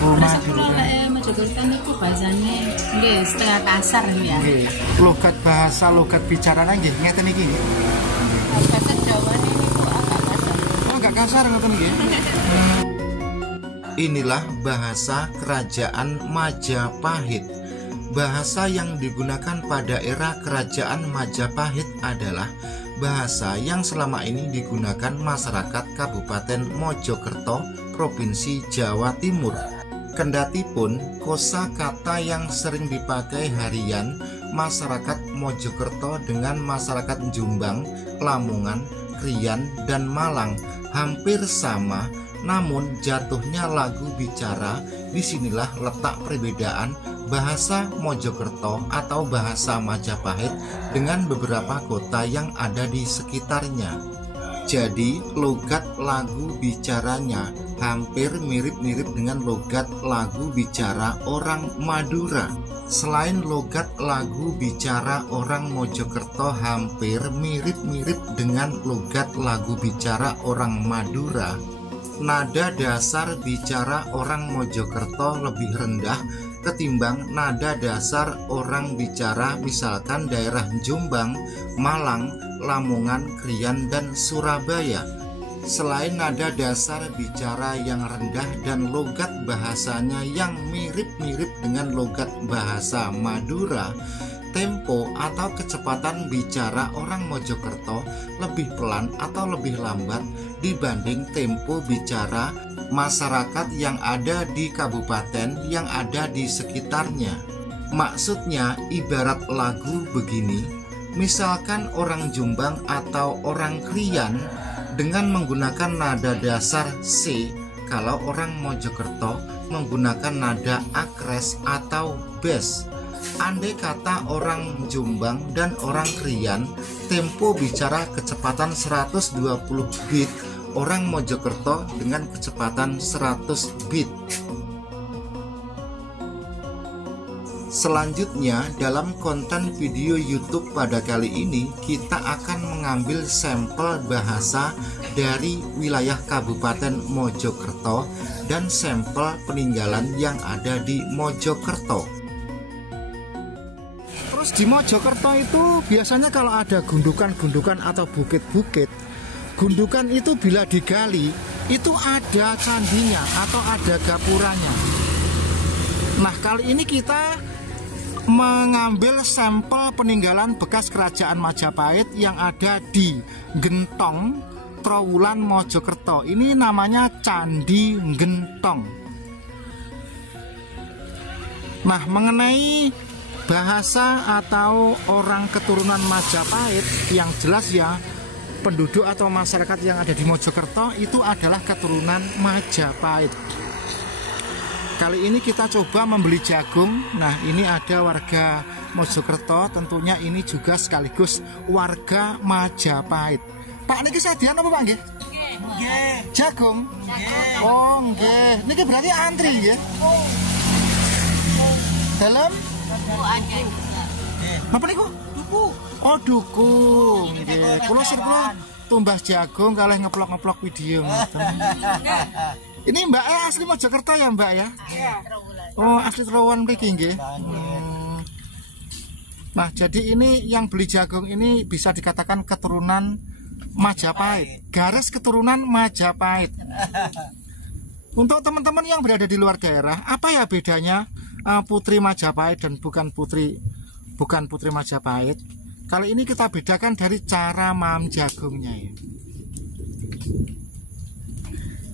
Oh, Madura. Mojokerto niku bahasane nggih setengah kasar ya. Nggih. Logat bicara nggih ngeten iki nggih. Bahasa Jawa niku agak kasar. Oh, agak kasar ngoten nggih. Inilah bahasa Kerajaan Majapahit. Bahasa yang digunakan pada era Kerajaan Majapahit adalah bahasa yang selama ini digunakan masyarakat Kabupaten Mojokerto, Provinsi Jawa Timur. Kendatipun kosakata yang sering dipakai harian masyarakat Mojokerto dengan masyarakat Jombang, Lamongan, Krian, dan Malang hampir sama, namun jatuhnya lagu bicara. Disinilah letak perbedaan bahasa Mojokerto atau bahasa Majapahit dengan beberapa kota yang ada di sekitarnya. Jadi logat lagu bicaranya hampir mirip-mirip dengan logat lagu bicara orang Madura. Selain logat lagu bicara orang Mojokerto hampir mirip-mirip dengan logat lagu bicara orang Madura, nada dasar bicara orang Mojokerto lebih rendah ketimbang nada dasar orang bicara misalkan daerah Jombang, Malang, Lamongan, Krian, dan Surabaya. Selain nada dasar bicara yang rendah dan logat bahasanya yang mirip-mirip dengan logat bahasa Madura, tempo atau kecepatan bicara orang Mojokerto lebih pelan atau lebih lambat dibanding tempo bicara masyarakat yang ada di kabupaten yang ada di sekitarnya. Maksudnya ibarat lagu begini, misalkan orang Jombang atau orang Krian dengan menggunakan nada dasar C, kalau orang Mojokerto menggunakan nada akres atau bes. Andai kata orang Jombang dan orang Krian tempo bicara kecepatan 120 beat, orang Mojokerto dengan kecepatan 100 beat. Selanjutnya dalam konten video YouTube pada kali ini kita akan mengambil sampel bahasa dari wilayah Kabupaten Mojokerto dan sampel peninggalan yang ada di Mojokerto. Terus di Mojokerto itu biasanya kalau ada gundukan-gundukan atau bukit-bukit, gundukan itu bila digali itu ada candinya atau ada gapuranya. Nah, kali ini kita mengambil sampel peninggalan bekas kerajaan Majapahit yang ada di Gentong, Trowulan, Mojokerto. Ini namanya Candi Gentong. Nah, mengenai bahasa atau orang keturunan Majapahit, yang jelas ya penduduk atau masyarakat yang ada di Mojokerto itu adalah keturunan Majapahit. Kali ini kita coba membeli jagung. Nah, ini ada warga Mojokerto, tentunya ini juga sekaligus warga Majapahit. Pak, niki sedian apa Pak nggih? Nggih. Jagung? Nggih. Oh, nggih. Niki berarti antri ya? Dalam? Apa niku? Duku. Oh, duku. Nggih. Kula sirkula tumbas jagung kalih ngeplok-ngeplok video ngoten. Ini Mbak asli Mojokerto ya Mbak ya? Iya. Oh, asli Trowulan mriki nggih. Nah, jadi ini yang beli jagung ini bisa dikatakan keturunan Majapahit, garis keturunan Majapahit. Untuk teman-teman yang berada di luar daerah, apa ya bedanya putri Majapahit dan bukan putri Majapahit? Kali ini kita bedakan dari cara mam jagungnya ya.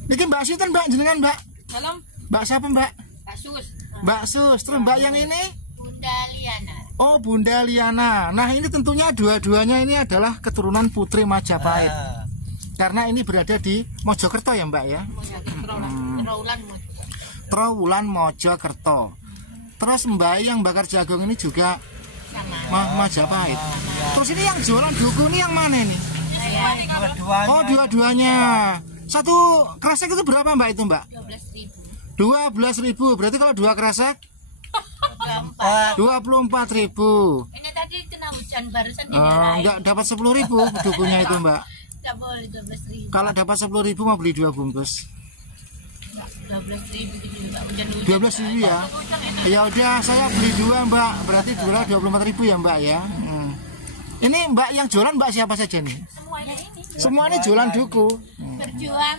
Niki Mbak Sinten Mbak jenengan Mbak? Salam. Mbak siapa Mbak? Mbak Sus. Mbak Sus. Terus Mbak yang ini? Bunda Liana. Oh, Bunda Liana. Nah, ini tentunya dua-duanya ini adalah keturunan putri Majapahit. Karena ini berada di Mojokerto ya Mbak ya? Trowulan Mojokerto. Terus Mbak yang bakar jagung ini juga Majapahit. Terus ini yang jualan duku ini yang mana ini? Oh, dua-duanya. Satu kresek itu berapa Mbak itu Mbak? 12.000. Berarti kalau dua kresek 24.000. Ini tadi kena hujan barusan dimarahin. Enggak dapat 10.000 dukunya itu Mbak. Enggak boleh 12.000. Kalau dapat 10.000 mau beli 2 bungkus. 12.000 gitu Mbak. Hujan-hujan. 12.000 ya. Ya udah saya beli 2 Mbak. Berarti 24.000 ya Mbak ya. Ini Mbak yang jualan Mbak siapa saja nih? Semuanya jualan duku. Berjuang.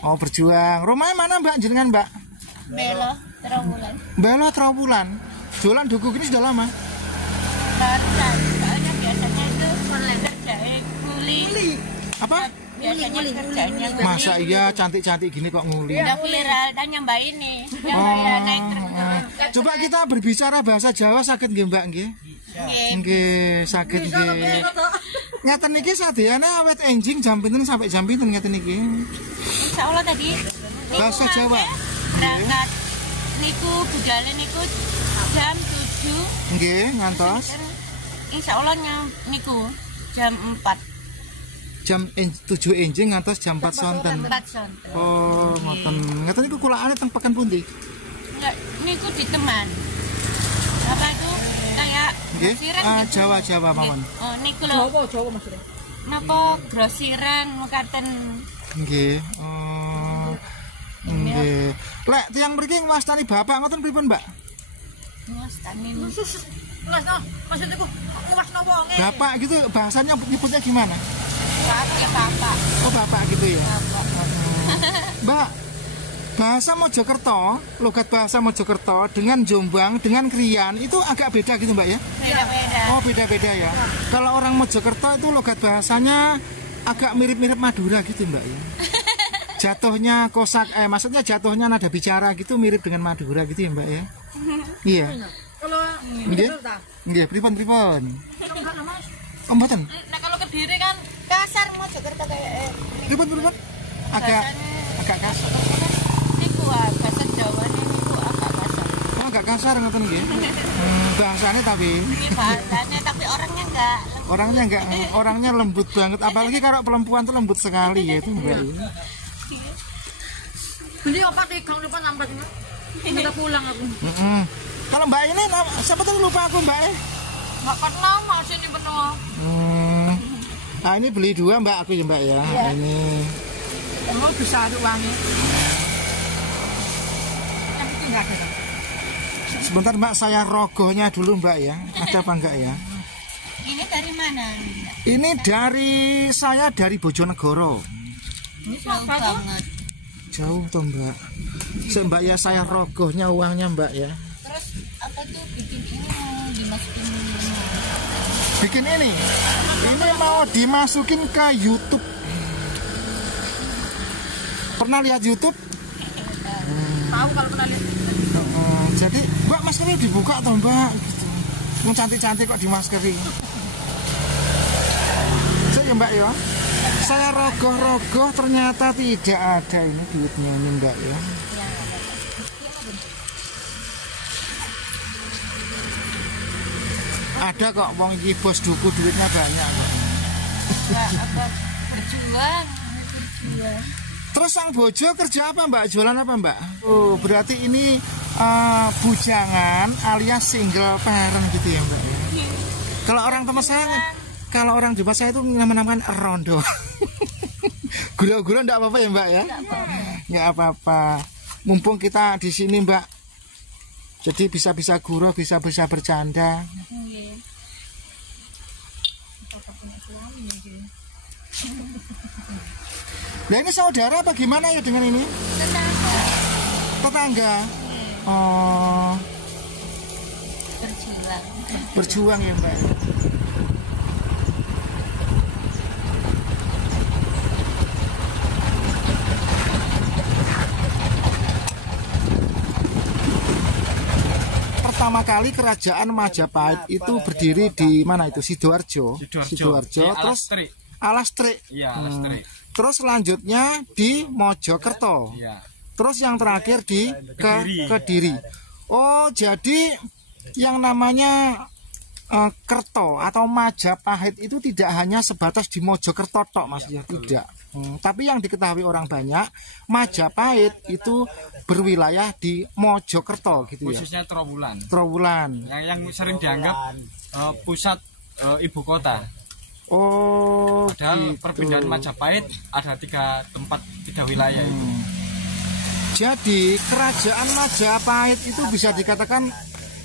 Oh berjuang. Rumahnya mana Mbak jenengan Mbak? Belo Trawulan. Belo Trawulan. Jualan duku ini sudah lama? Barusan. Soalnya biasanya itu kerjain kuli. Apa? Biasanya kerjanya kuli. Masa iya cantik-cantik gini kok nguli? Udah viral, tanya Mbak ini. Yang saya naik terus. Coba kita berbicara bahasa Jawa sakit nggih Mbak nggih? Nggih, sakit nggih. Ngaten niki sadeyane awet enjing jam pinten sampai jam pinten ngaten niki? Insyaallah tadi Bahasa Jawa. berangkat niku budale niku jam 7. Nggih, ngantos. Insyaallah niku jam 4. Jam 7 enjing ngantos jam 4 sonten. 4 sonten. Oh, ngoten. Ngaten niku kulaane teng Pekan pundi? Enggak, niku di teman. Apa itu kayak Nggih. grosiran gitu. Jawa mawon. Oh, niku lho. Jawa maksudnya. Napa grosiran mukaten. Nggih. Oh. Nggih. Lek tiyang mriki ngwastani bapak ngoten pripun, Mbak? Ngwastani. Maksudnya nguwasno wonge. Bapak gitu bahasanya nyebutnya gimana? Bapak. Oh, bapak gitu ya. Bapak. Mbak, bahasa Mojokerto, logat bahasa Mojokerto dengan Jombang, dengan Kriyan itu agak beda gitu Mbak ya? Beda-beda. Oh beda-beda ya. Kalau orang Mojokerto itu logat bahasanya agak mirip-mirip Madura gitu Mbak ya. Jatuhnya kosak, maksudnya jatuhnya nada bicara gitu mirip dengan Madura gitu ya Mbak ya? Iya. Kalau Nggih, pripun? Oh mboten. Nah kalau Kediri kan kasar Mojokerto kayak Pripun? Agak kasar. niku bahasa Jawa niku agak kasar. Oh agak kasar ngoten nggih. Bahasanya tapi Ini bahasanya tapi orangnya enggak. orangnya lembut banget, apalagi kalau perempuan tuh lembut sekali ya itu Mbak. Beli opat di gang depan sampai sini. Kita pulang aku. Kalau Mbak ini siapa tuh lupa aku Mbak Enggak kenal Mas ini bener. Nah ini beli 2 Mbak aku ya Mbak ya. Ini Kamu bisa ada uangnya. Tapi tinggal kita. sebentar Mbak saya rogohnya dulu Mbak ya. Ada apa enggak ya? Ini dari mana? Ini saya dari Bojonegoro. Ini jauh banget. Jauh toh Mbak. Mbak ya saya rogohnya uangnya Mbak ya. Terus apa tuh bikin ini mau dimasukin Bikin ini mau dimasukin ke YouTube. Pernah lihat YouTube? Tahu kalau pernah lihat. Jadi Mbak maskernya dibuka toh Mbak gitu. Mau cantik-cantik kok dimaskeri. Saya Mbak ya. Saya rogoh-rogoh ternyata tidak ada ini duitnya ini Mbak ya. Ada kok wong iki bos duku duitnya banyak kok. apa berjuang. Terus sang bojo kerja apa Mbak? Jualan apa Mbak? Oh berarti ini bujangan alias single parent gitu ya Mbak ya. Kalau orang tempat saya, kalau orang di tempat saya itu menamakan rondo. Gula-gula enggak apa-apa ya Mbak ya? Enggak apa-apa. Mumpung kita di sini Mbak. Jadi bisa-bisa gurau, bisa-bisa bercanda. Nah ini saudara apa gimana ya dengan ini? Tetangga. Oh. Berjuang ya Mbak. Pertama kali kerajaan Majapahit itu berdiri di mana itu? Sidoarjo. Terus Alastri. Iya, Alastri. Terus selanjutnya di Mojokerto. Iya. Terus yang terakhir di Kediri. Oh, jadi yang namanya Kerto atau Majapahit itu tidak hanya sebatas di Mojokerto tok maksudnya, tidak. Tapi yang diketahui orang banyak, Majapahit itu berwilayah di Mojokerto gitu ya. Khususnya Trowulan. Trowulan. Yang sering dianggap pusat ibu kota. Oh, Padahal gitu. perpindahan Majapahit ada 3 tempat, 3 wilayah itu. Jadi kerajaan Majapahit itu bisa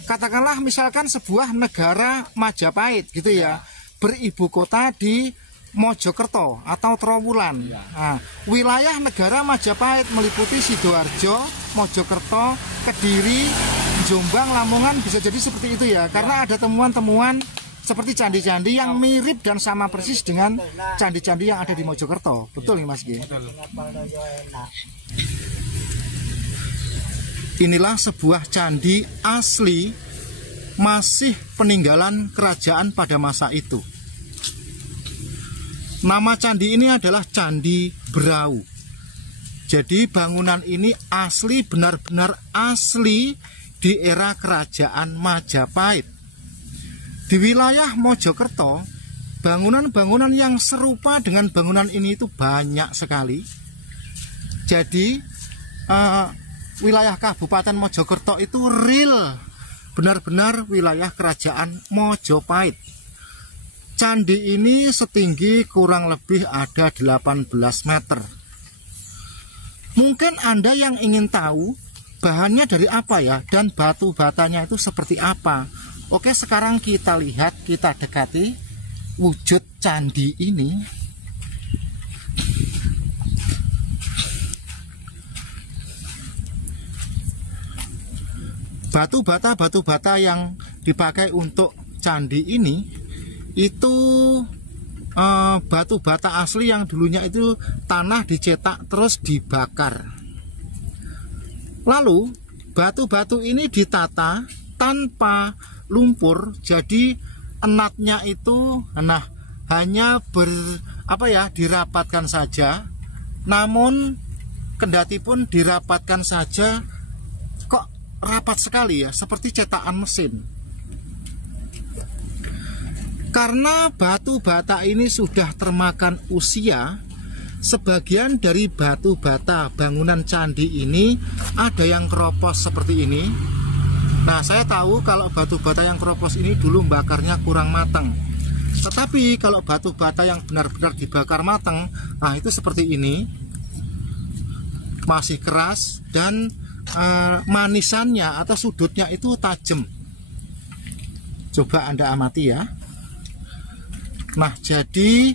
katakanlah misalkan sebuah negara Majapahit gitu ya, beribu kota di Mojokerto atau Trowulan. Nah, wilayah negara Majapahit meliputi Sidoarjo, Mojokerto, Kediri, Jombang, Lamongan, bisa jadi seperti itu ya. Karena ada temuan-temuan seperti candi-candi yang mirip dan sama persis dengan candi-candi yang ada di Mojokerto. Betul nih Mas Gi? Inilah sebuah candi asli, masih peninggalan kerajaan pada masa itu. Nama candi ini adalah Candi Brau. Jadi bangunan ini asli, benar-benar asli di era kerajaan Majapahit. Di wilayah Mojokerto, bangunan-bangunan yang serupa dengan bangunan ini itu banyak sekali. Jadi wilayah Kabupaten Mojokerto itu real, benar-benar wilayah kerajaan Mojopahit. Candi ini setinggi kurang lebih ada 18 meter. Mungkin Anda yang ingin tahu bahannya dari apa ya, dan batu batanya itu seperti apa. Oke, sekarang kita lihat, kita dekati wujud candi ini. Batu bata yang dipakai untuk candi ini itu batu bata asli yang dulunya itu tanah dicetak terus dibakar. Lalu batu-batu ini ditata tanpa lumpur, jadi enatnya itu hanya dirapatkan saja. Namun kendati pun dirapatkan saja, kok rapat sekali ya, seperti cetakan mesin. Karena batu bata ini sudah termakan usia, sebagian dari batu bata bangunan candi ini ada yang keropos seperti ini. Nah, saya tahu kalau batu bata yang keropos ini dulu bakarnya kurang matang. Tetapi kalau batu bata yang benar-benar dibakar matang, nah itu seperti ini, masih keras dan manisannya atau sudutnya itu tajam. Coba Anda amati ya. Nah, jadi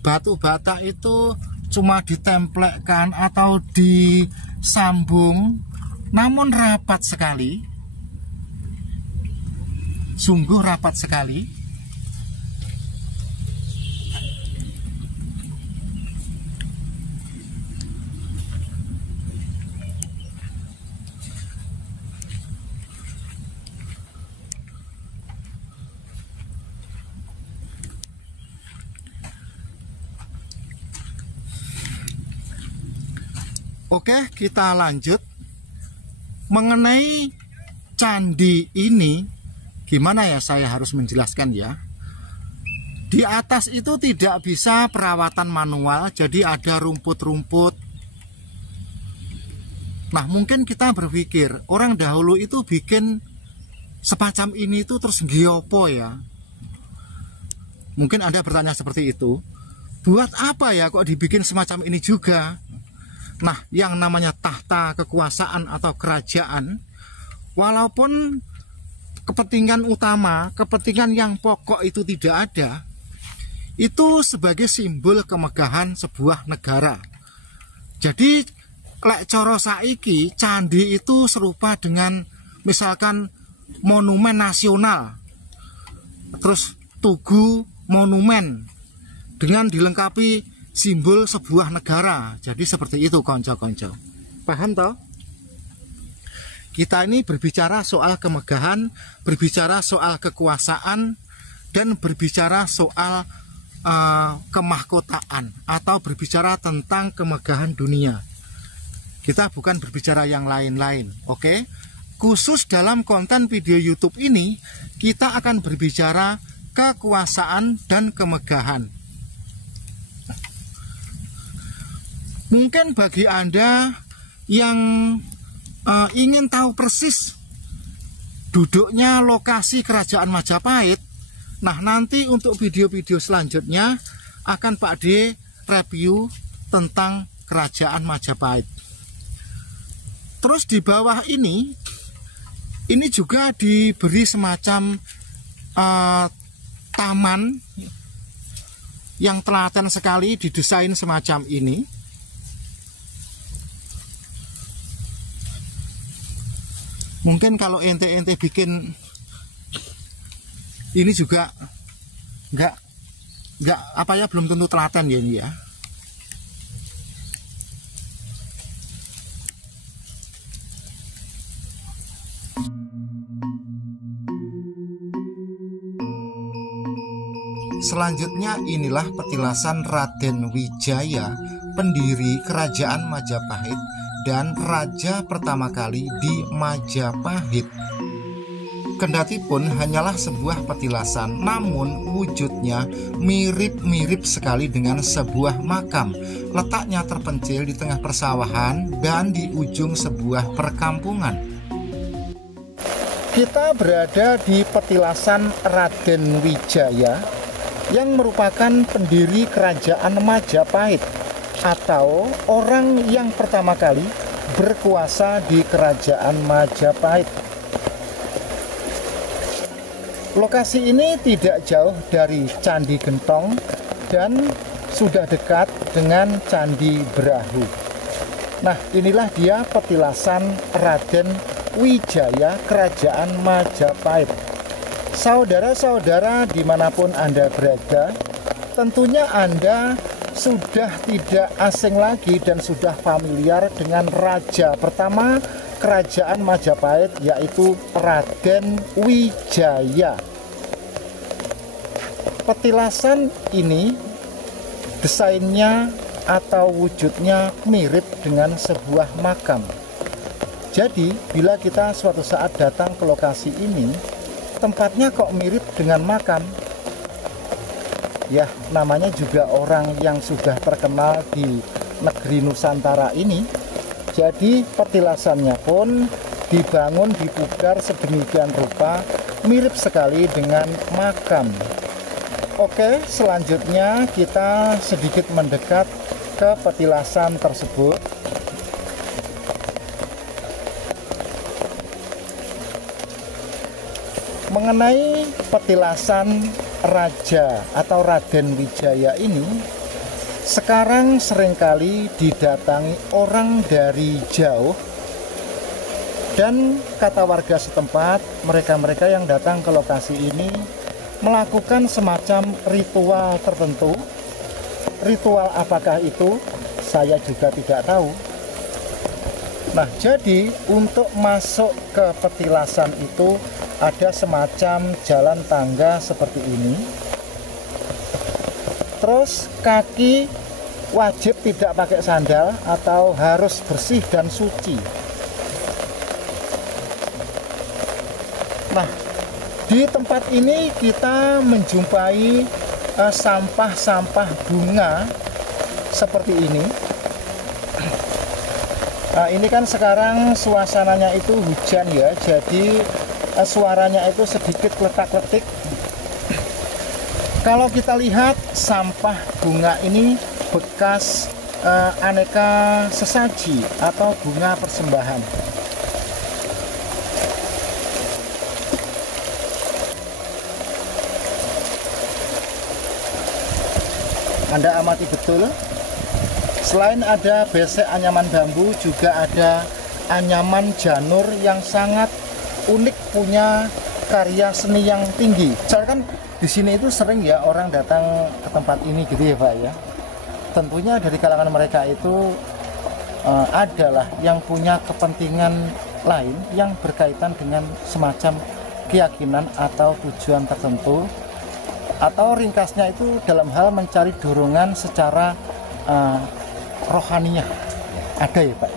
batu bata itu cuma ditemplekkan atau disambung, namun rapat sekali, sungguh rapat sekali. Oke, kita lanjut mengenai candi ini. Gimana ya saya harus menjelaskan ya. Di atas itu tidak bisa perawatan manual, jadi ada rumput-rumput. Nah, mungkin kita berpikir orang dahulu itu bikin semacam ini itu terus giopo ya. Mungkin Anda bertanya seperti itu. Buat apa ya kok dibikin semacam ini juga? Nah, yang namanya tahta kekuasaan atau kerajaan, walaupun kepentingan utama, kepentingan yang pokok itu tidak ada, itu sebagai simbol kemegahan sebuah negara. Jadi lek coro saiki candi itu serupa dengan misalkan monumen nasional, terus tugu monumen dengan dilengkapi simbol sebuah negara. Jadi seperti itu konco-konco. Paham toh? Kita ini berbicara soal kemegahan, berbicara soal kekuasaan, dan berbicara soal kemahkotaan, atau berbicara tentang kemegahan dunia. Kita bukan berbicara yang lain-lain, oke? Khusus dalam konten video YouTube ini, kita akan berbicara kekuasaan dan kemegahan. Mungkin bagi Anda yang ingin tahu persis duduknya lokasi kerajaan Majapahit, nah nanti untuk video-video selanjutnya akan Pak D review tentang kerajaan Majapahit. Terus di bawah ini juga diberi semacam taman yang telaten sekali, didesain semacam ini. Mungkin kalau ente bikin ini juga nggak apa ya, belum tentu telaten ya ini ya. Selanjutnya inilah petilasan Raden Wijaya, pendiri kerajaan Majapahit dan raja pertama kali di Majapahit. Kendati pun hanyalah sebuah petilasan, namun wujudnya mirip-mirip sekali dengan sebuah makam. Letaknya terpencil di tengah persawahan dan di ujung sebuah perkampungan. Kita berada di petilasan Raden Wijaya yang merupakan pendiri kerajaan Majapahit atau orang yang pertama kali berkuasa di kerajaan Majapahit. Lokasi ini tidak jauh dari Candi Gentong dan sudah dekat dengan Candi Brahu. Nah, inilah dia petilasan Raden Wijaya kerajaan Majapahit. Saudara-saudara dimanapun Anda berada, tentunya Anda sudah tidak asing lagi dan sudah familiar dengan raja pertama kerajaan Majapahit, yaitu Raden Wijaya. Petilasan ini desainnya atau wujudnya mirip dengan sebuah makam. Jadi bila kita suatu saat datang ke lokasi ini, tempatnya kok mirip dengan makam? Ya, namanya juga orang yang sudah terkenal di negeri Nusantara ini. Jadi petilasannya pun dibangun, dipugar sedemikian rupa, mirip sekali dengan makam. Oke, selanjutnya kita sedikit mendekat ke petilasan tersebut. Mengenai petilasan raja atau Raden Wijaya ini, sekarang seringkali didatangi orang dari jauh, dan kata warga setempat, mereka-mereka yang datang ke lokasi ini melakukan semacam ritual tertentu. Ritual apakah itu? Saya juga tidak tahu. Nah, jadi untuk masuk ke petilasan itu ada semacam jalan tangga seperti ini. Terus kaki wajib tidak pakai sandal atau harus bersih dan suci. Nah, di tempat ini kita menjumpai sampah-sampah bunga seperti ini. Nah, ini kan sekarang suasananya itu hujan ya, jadi suaranya itu sedikit letak-letik. Kalau kita lihat sampah bunga ini bekas aneka sesaji atau bunga persembahan. Anda amati betul, selain ada besek anyaman bambu, juga ada anyaman janur yang sangat unik, punya karya seni yang tinggi. Misalkan di sini itu sering ya orang datang ke tempat ini gitu ya Pak ya. Tentunya dari kalangan mereka itu adalah yang punya kepentingan lain yang berkaitan dengan semacam keyakinan atau tujuan tertentu, atau ringkasnya itu dalam hal mencari dorongan secara rohaniah. Ada ya Pak.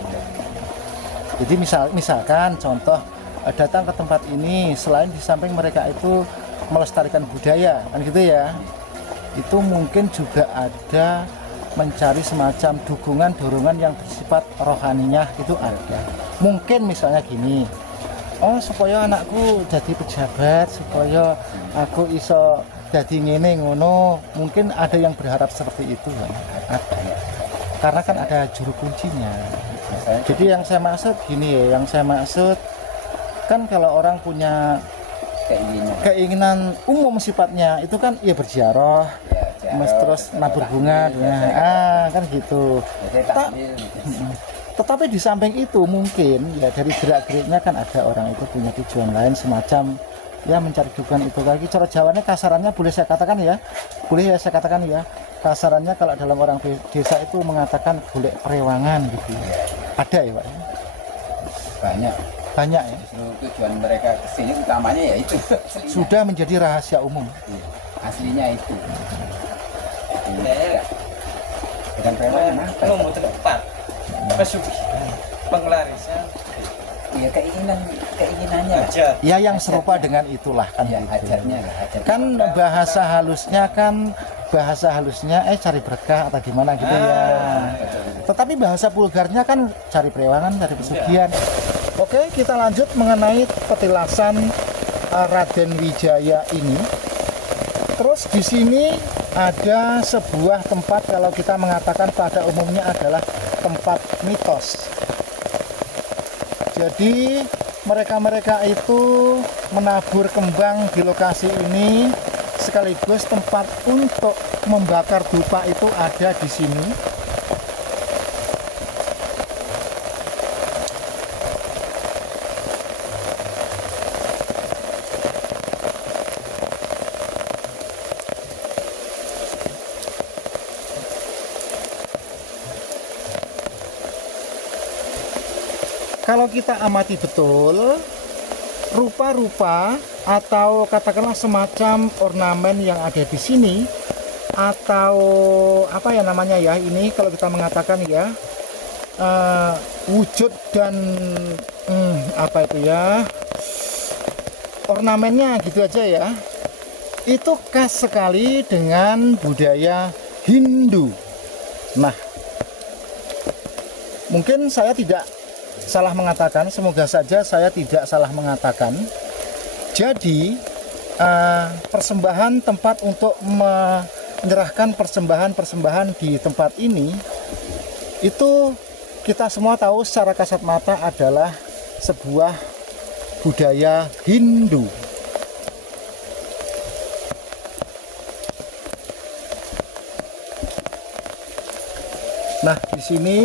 Jadi misalkan contoh, datang ke tempat ini, selain di samping mereka itu melestarikan budaya kan gitu ya, itu mungkin juga ada mencari semacam dukungan, dorongan yang bersifat rohaninya, itu ada. Mungkin misalnya gini, oh supaya anakku jadi pejabat, supaya aku iso jadi ngene ngono, mungkin ada yang berharap seperti itu kan? Ada. karena kan ada juru kuncinya. Jadi yang saya maksud gini ya, yang saya maksud kan kalau orang punya keinginan umum sifatnya itu kan ya berziarah, terus nabur bunga, kan gitu. Tetapi di samping itu mungkin ya dari gerak-geriknya kan ada orang itu punya tujuan lain semacam ya mencari dukungan itu lagi. Cara Jawanya kasarannya boleh saya katakan ya, boleh ya saya katakan ya, kasarannya kalau dalam orang desa itu mengatakan golek perewangan gitu. Ada ya Pak? Banyak ya. Tujuan mereka kesini utamanya ya itu. Sudah menjadi rahasia umum. Aslinya itu. Dengan perewangan apa? Mau tempat pengelarisan. Ya keinginannya. Ya yang serupa dengan itulah kan. Ya, gitu. hajatnya. Kan bahasa halusnya cari berkah atau gimana gitu ya. Tetapi bahasa vulgarnya kan cari perewangan, cari pesugihan. Oke, kita lanjut mengenai petilasan Raden Wijaya ini. Terus di sini ada sebuah tempat kalau kita mengatakan pada umumnya adalah tempat mitos. Jadi mereka-mereka itu menabur kembang di lokasi ini sekaligus tempat untuk membakar dupa itu ada di sini. Kalau kita amati betul, rupa-rupa atau katakanlah semacam ornamen yang ada di sini atau apa ya namanya ya, ini kalau kita mengatakan ya wujud dan apa itu ya, ornamennya gitu aja ya, itu khas sekali dengan budaya Hindu. Nah, mungkin saya tidak salah mengatakan, semoga saja saya tidak salah mengatakan. Jadi persembahan tempat untuk menyerahkan persembahan di tempat ini itu kita semua tahu secara kasat mata adalah sebuah budaya Hindu. Nah, di sini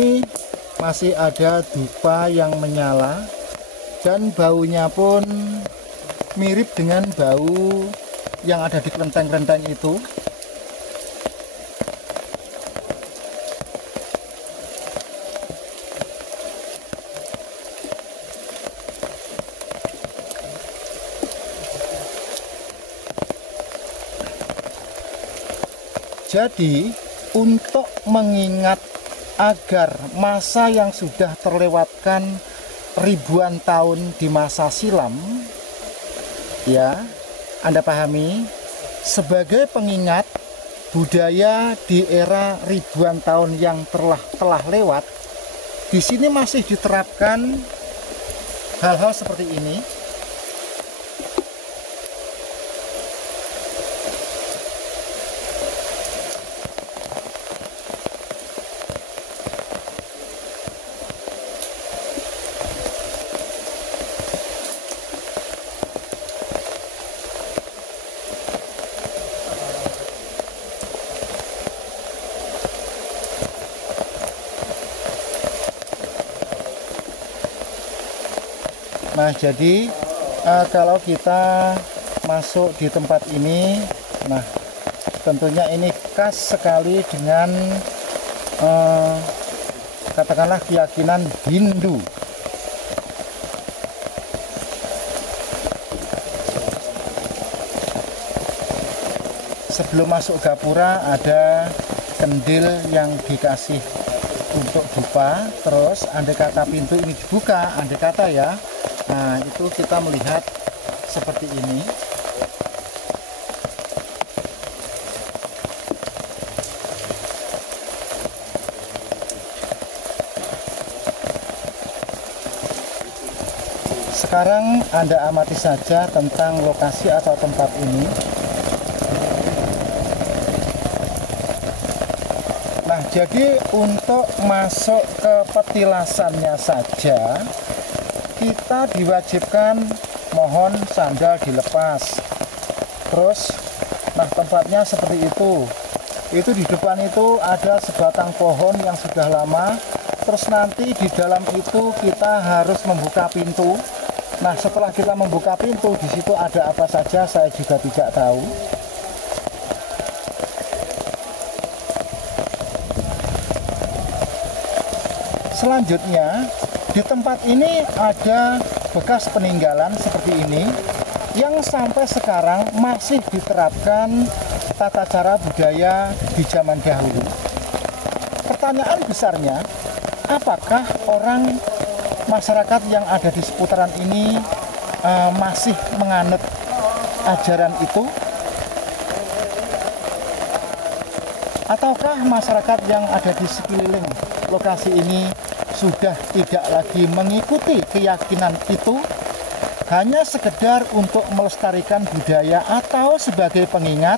masih ada dupa yang menyala dan baunya pun mirip dengan bau yang ada di kelenteng-kelenteng itu. Jadi untuk mengingat agar masa yang sudah terlewatkan ribuan tahun di masa silam, ya, Anda pahami, sebagai pengingat budaya di era ribuan tahun yang telah lewat, di sini masih diterapkan hal-hal seperti ini. Nah, jadi kalau kita masuk di tempat ini, nah tentunya ini khas sekali dengan katakanlah keyakinan Hindu. Sebelum masuk gapura ada kendil yang dikasih untuk dupa, terus andai kata pintu ini dibuka, andai kata ya, nah itu kita melihat seperti ini. Sekarang Anda amati saja tentang lokasi atau tempat ini. Nah, Jadi untuk masuk ke petilasannya saja kita diwajibkan mohon sandal dilepas. Terus nah tempatnya seperti itu. Itu di depan itu ada sebatang pohon yang sudah lama. Terus nanti di dalam itu kita harus membuka pintu. Nah, setelah kita membuka pintu, di situ ada apa saja saya juga tidak tahu. Selanjutnya, di tempat ini ada bekas peninggalan seperti ini yang sampai sekarang masih diterapkan tata cara budaya di zaman dahulu. Pertanyaan besarnya, apakah orang masyarakat yang ada di seputaran ini masih menganut ajaran itu? Ataukah masyarakat yang ada di sekeliling lokasi ini sudah tidak lagi mengikuti keyakinan itu, hanya sekedar untuk melestarikan budaya atau sebagai pengingat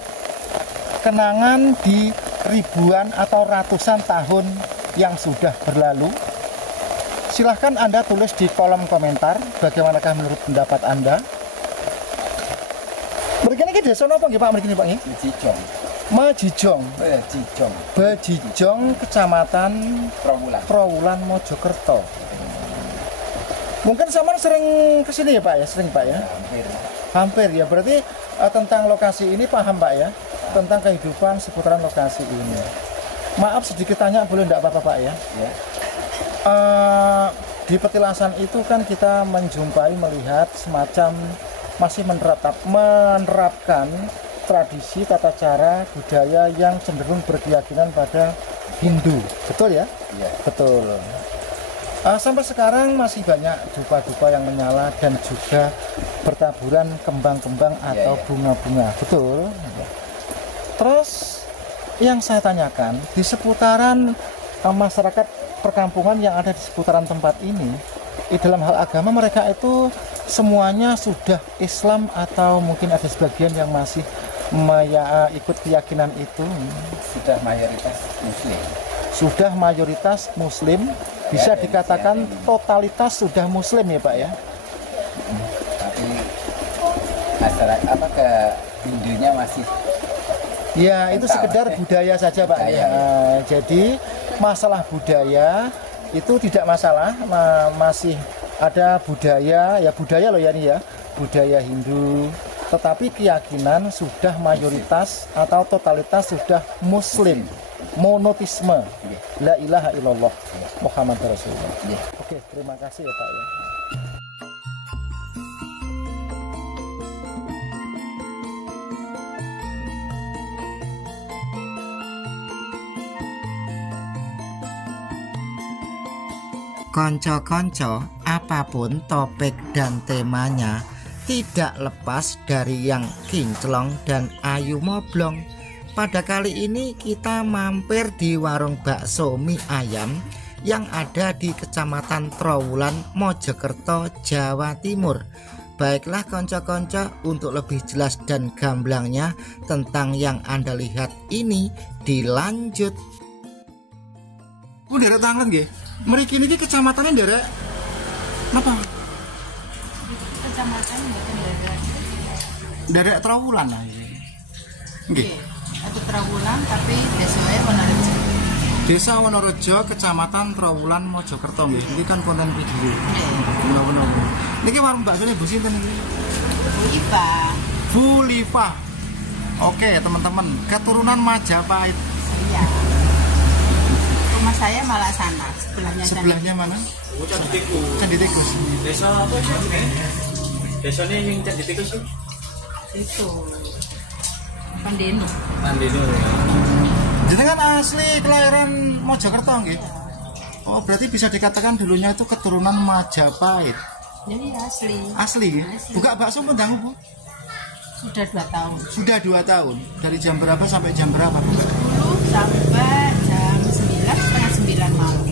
kenangan di ribuan atau ratusan tahun yang sudah berlalu? Silahkan Anda tulis di kolom komentar bagaimanakah menurut pendapat Anda. Mriki niki desa napa nggih Pak mriki Pak nggih? Bejijong. Majijong. Bejijong. Bejijong, Kecamatan Trowulan, Mojokerto. Mungkin sampean sering kesini ya Pak ya? Sering Pak ya? Hampir ya, berarti tentang lokasi ini paham Pak ya? Tentang kehidupan seputaran lokasi ini. Maaf sedikit tanya, boleh enggak apa-apa Pak ya? Ya. Di petilasan itu kan kita melihat semacam masih menerapkan tradisi, tata cara, budaya yang cenderung berkeyakinan pada Hindu. Betul ya? Iya. Betul. Sampai sekarang masih banyak dupa-dupa yang menyala dan juga bertaburan kembang-kembang atau bunga-bunga. Betul. Terus yang saya tanyakan, di seputaran masyarakat perkampungan yang ada di seputaran tempat ini, dalam hal agama mereka itu semuanya sudah Islam atau mungkin ada sebagian yang masih ikut keyakinan itu? Sudah mayoritas Muslim. Sudah mayoritas Muslim, bisa dikatakan totalitas sudah Muslim ya Pak ya? Tapi masyarakat ke Hindunya masih. Ya itu sekedar budaya saja Pak ya. Jadi masalah budaya itu tidak masalah, masih ada budaya, ya budaya loh ya ini ya, budaya Hindu. Tetapi keyakinan sudah mayoritas atau totalitas sudah Muslim, monotisme, la ilaha illallah, Muhammad Rasulullah. Oke, terima kasih ya Pak ya. Konco-konco, apapun topik dan temanya, tidak lepas dari yang kinclong dan ayu moblong. Pada kali ini kita mampir di warung bakso mie ayam yang ada di Kecamatan Trowulan, Mojokerto, Jawa Timur. Baiklah konco-konco, untuk lebih jelas dan gamblangnya tentang yang Anda lihat ini, dilanjut. Daerah Tangan nggih. Mriki niki kecamatannya daerah napa? Kecamatan Daerah Trowulan lah. Nggih. Itu Trowulan tapi desanya Wonorejo. Desa Wonorejo, Kecamatan Trowulan, Mojokerto nggih. Ini kan konten video. Bener-bener. Niki warung baksone Bu sinten niki? Bu Liva. Oke, teman-teman, keturunan Majapahit. Iya. Rumah saya malah sana, sebelahnya mana? Candi Tikus. Candi Tikus. Desa apa sih? Desanya yang Candi Tikus sih? itu Pandeno. Jenengan asli kelahiran Mojokerto nggih? Oh, berarti bisa dikatakan dulunya itu keturunan Majapahit. Jadi asli. Asli nggih? Buka bakso pendang Bu? Sudah 2 tahun. Sudah 2 tahun. Dari jam berapa sampai jam berapa buka? 10 sampai jam 9, setengah 9 malam.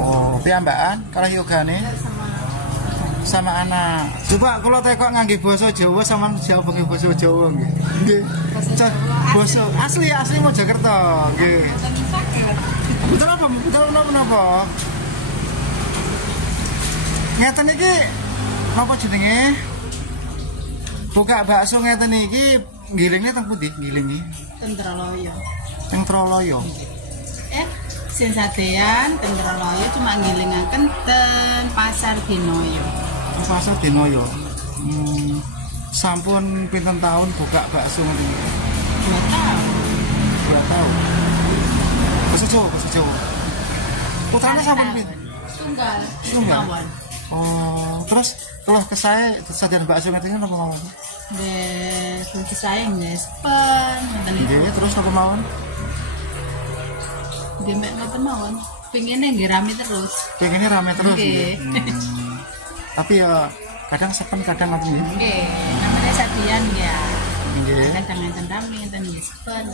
Oh, piyambakan kalau yogane sama anak. Coba kalau tekok ngangge basa Jawa sama jawab pakai basa Jawa nggih. Nggih. Basa asli Mojokerto nggih. Betul apa? Menapa? Ngeten iki napa jenenge? Buka bakso ngeten iki ngilingne teng pundi ngilingi? Teng Troloyo. Teng Troloyo. Sing sadean teng Troloyo cuma ngilingaken ten Pasar Dinoyo. Pasar Dinoyo. Sampun pinten tahun buka bakso ngene iki? 2 tahun. 2 tahun. Basa Jawa. Putrane sampun pinten? Tunggal. Tunggal. Oh, terus kalau kesae sajian bakso ngene napa mawon? Nggih, kunci saya nggih sepen ngoten niku. Nggih, terus napa mawon? Nggih mek ngoten mawon. Pengine nggih rame terus. Pengennya rame terus Nggih. nggih. Tapi ya kadang sepen kadang ngoten nggih. Nggih, namanya sajian ya. Nggih. Kadang enten rame, enten nggih sepen.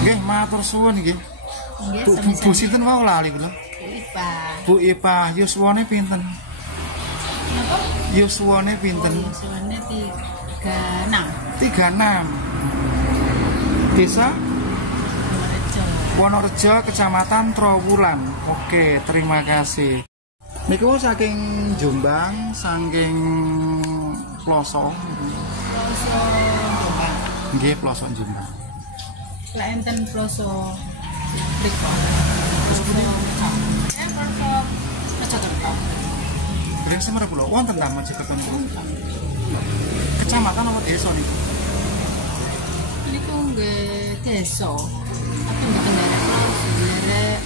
Nggih, matur suwun nggih. Nggih, Bu sinten wau lali kula? Ipa. Bu Ipa, yuswane pinten? Napa? Yuswane pinten? Suwane 36. 36. Desa Rejo. Wonorejo, Kecamatan Trowulan. Oke, terima kasih. Niku saking Jombang, saking Ploso. Ploso Jombang. Nggih, Ploso Jombang. Lah enten ploso Riko. Ploso Mojokerto. Bring semer kula wonten ta Mojokerto niku? Kecamatan apa desa niku? Niku nggih desa. Aku mboten nderek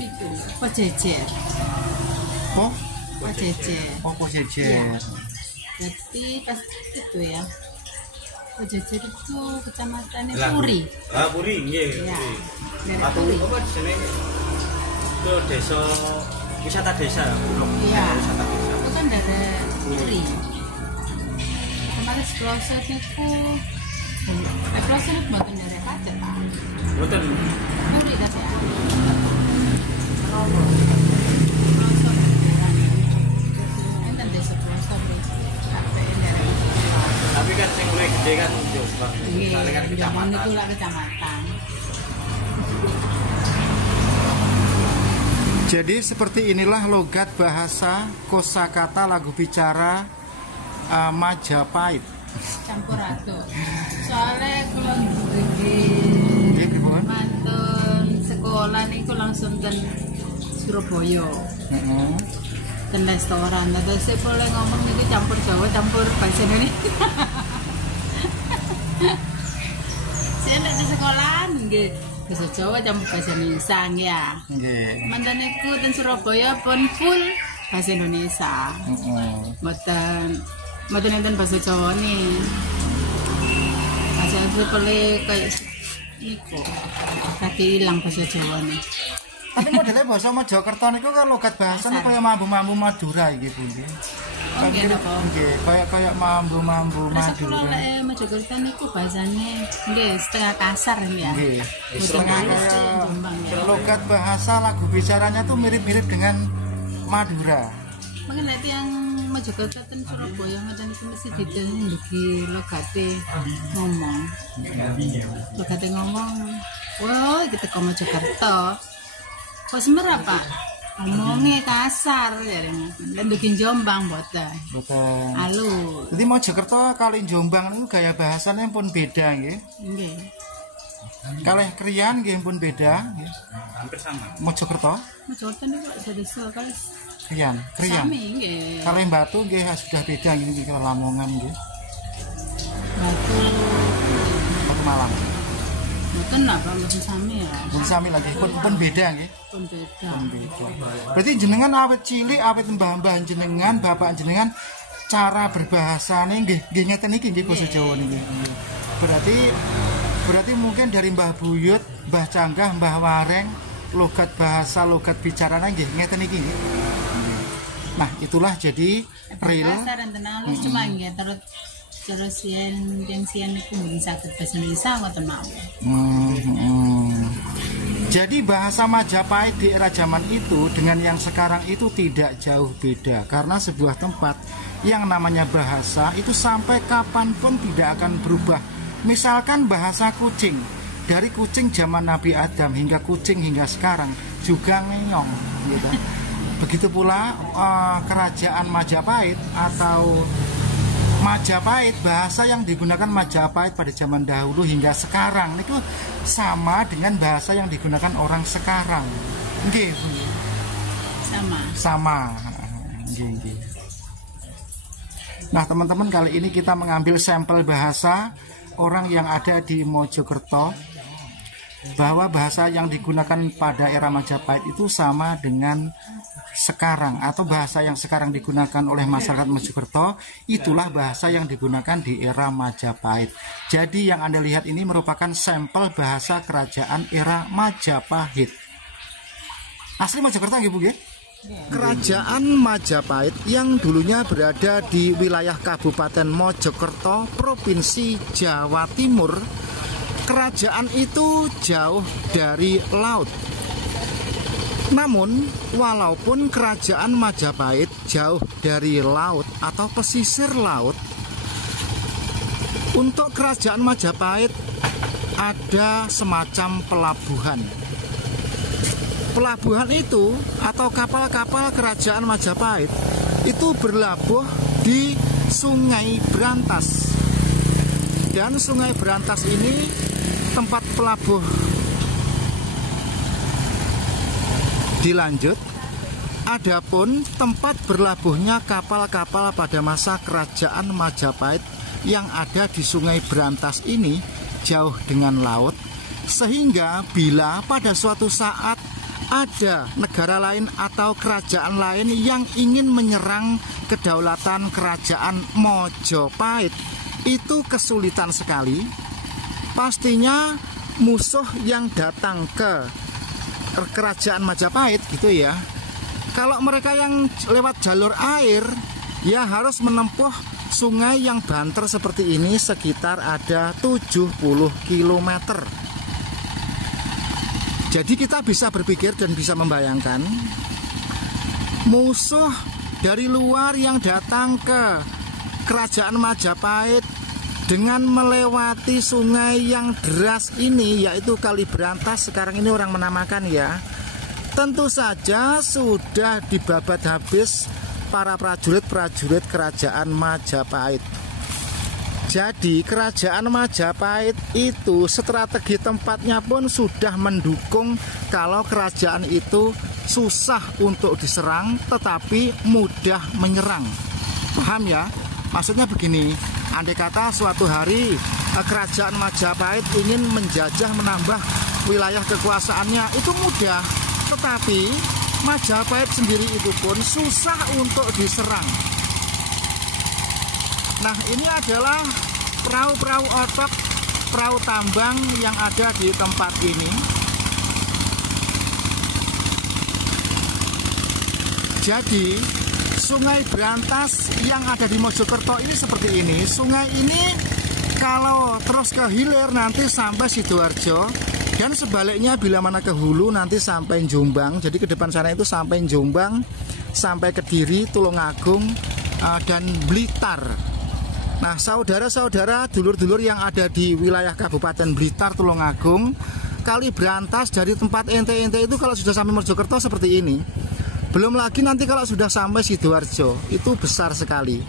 niku Pajejer. Oh, Pajejer. Jejer. Jadi pas itu ya. Pajejer itu kecamatannya Puri. Puri nggih. Ya. Daerah Puri. Apa jenenge? Itu desa wisata desa. Iya. Wisata desa. Itu kan dari Puri. Kemarin Ploso itu Ploso itu mboten dari pajak ta. Mboten. Puri ta ya. Ploso. Enten desa Ploso terus sampai dari Tapi kan sing luwih gede kan Jombang. Soalnya kan Jombang kecamatan. itu lah kecamatan. Jadi seperti inilah logat bahasa kosakata lagu bicara Majapahit. Campur aduk. Soalnya kalau Nggih, pripun? mantun sekolah niku langsung ten Surabaya. Heeh. Ten restoran. Terus saya boleh ngomong niku campur Jawa, campur bahasa Indonesia. Saya nek di sekolahan nggih bahasa Jawa campur bahasa Indonesia ya. Nggih. Mantan niku ten Surabaya pun full bahasa Indonesia. Heeh. Mboten enten bahasa Jawa nih. Bahasa Inggris boleh kayak niku. Tadi hilang bahasa Jawa nih. Tapi modelnya bahasa Mojokerto niku kan logat bahasane kaya mambu-mambu Madura iki Bu nggih. Oh, nggih napa? Nggih, kaya mambu-mambu Rasa kula Madura. lek Mojokerto niku bahasane nggih setengah kasar ya. Nggih. Boten Setengah halus kaya yang Jombang ya. logat bahasa lagu bicaranya tuh mirip-mirip dengan Madura. Mungkin nanti yang Mojokerto ten Surabaya ngoten iki mesti didenduki logate ngomong. Logate ngomong. Wah, kita ke Mojokerto. Kok semer apa? Ngomongnya kasar ya. Dan bikin Jombang boten. Betul. Halus. Jadi Mojokerto kali Jombang itu gaya bahasanya pun beda nggih. Nggih. Kalih Kriyan nggih pun beda nggih. Hampir sama. Mojokerto Mojokerto niku sedesa kali Kriyan. sami nggih. Kalih Batu nggih sudah beda nggih kalau Lamongan nggih. Batu Batu Malang. mboten apa mboten sami ya. Pun sami lagi pun beda nggih. Pun beda. Pun beda. Berarti jenengan awet cilik, awet mbah-mbah jenengan, bapak jenengan cara berbahasane nggih ngeten iki nggih basa Jawa niki. Berarti mungkin dari Mbah Buyut, Mbah Canggah, Mbah Wareng, logat bahasa, logat bicaranya nggih ngeten iki nggih. Nah, itulah jadi real. Kasar enten halus cuma nggih terus yang sian niku mboten saged bahasa Indonesia ngoten mawon. Jadi bahasa Majapahit di era zaman itu dengan yang sekarang itu tidak jauh beda karena sebuah tempat yang namanya bahasa itu sampai kapanpun tidak akan berubah Misalkan bahasa kucing, dari kucing zaman Nabi Adam hingga kucing hingga sekarang juga ngeyong gitu. Begitu pula kerajaan Majapahit atau Majapahit, bahasa yang digunakan Majapahit pada zaman dahulu hingga sekarang itu sama dengan bahasa yang digunakan orang sekarang. Nggih. Sama. Nggih. Nah, teman-teman, kali ini kita mengambil sampel bahasa orang yang ada di Mojokerto, bahwa bahasa yang digunakan pada era Majapahit itu sama dengan sekarang, atau bahasa yang sekarang digunakan oleh masyarakat Mojokerto itulah bahasa yang digunakan di era Majapahit. Jadi yang Anda lihat ini merupakan sampel bahasa kerajaan era Majapahit. Asli Mojokerto nggih Bu nggih? Kerajaan Majapahit yang dulunya berada di wilayah Kabupaten Mojokerto, Provinsi Jawa Timur. Kerajaan itu jauh dari laut. Namun, walaupun kerajaan Majapahit jauh dari laut atau pesisir laut, untuk kerajaan Majapahit ada semacam pelabuhan. Pelabuhan itu atau kapal-kapal kerajaan Majapahit itu berlabuh di Sungai Brantas. Dan Sungai Brantas ini tempat pelabuh dilanjut. Adapun tempat berlabuhnya kapal-kapal pada masa kerajaan Majapahit yang ada di Sungai Brantas ini jauh dengan laut, sehingga bila pada suatu saat ada negara lain atau kerajaan lain yang ingin menyerang kedaulatan kerajaan Mojopahit, itu kesulitan sekali. Pastinya musuh yang datang ke kerajaan Majapahit gitu ya, kalau mereka yang lewat jalur air ya harus menempuh sungai yang banter seperti ini sekitar ada 70 km. Jadi kita bisa berpikir dan bisa membayangkan musuh dari luar yang datang ke kerajaan Majapahit dengan melewati sungai yang deras ini, yaitu Kali Brantas, sekarang ini orang menamakan ya. Tentu saja sudah dibabat habis para prajurit-prajurit kerajaan Majapahit. Jadi kerajaan Majapahit itu strategi tempatnya pun sudah mendukung kalau kerajaan itu susah untuk diserang tetapi mudah menyerang. Paham ya? Maksudnya begini, andai kata suatu hari kerajaan Majapahit ingin menjajah menambah wilayah kekuasaannya, itu mudah. Tetapi Majapahit sendiri itu pun susah untuk diserang. Nah, ini adalah perahu-perahu otok, perahu tambang yang ada di tempat ini. Jadi, Sungai Brantas yang ada di Mojokerto ini seperti ini. Sungai ini kalau terus ke hilir nanti sampai Sidoarjo, dan sebaliknya bila mana ke hulu nanti sampai Jombang. Jadi ke depan sana itu sampai Jombang, sampai Kediri, Tulungagung, dan Blitar. Nah, saudara-saudara, dulur-dulur yang ada di wilayah Kabupaten Blitar, Tulungagung, Kali Brantas dari tempat ente-ente itu kalau sudah sampai Mojokerto seperti ini. Belum lagi nanti kalau sudah sampai Sidoarjo, itu besar sekali.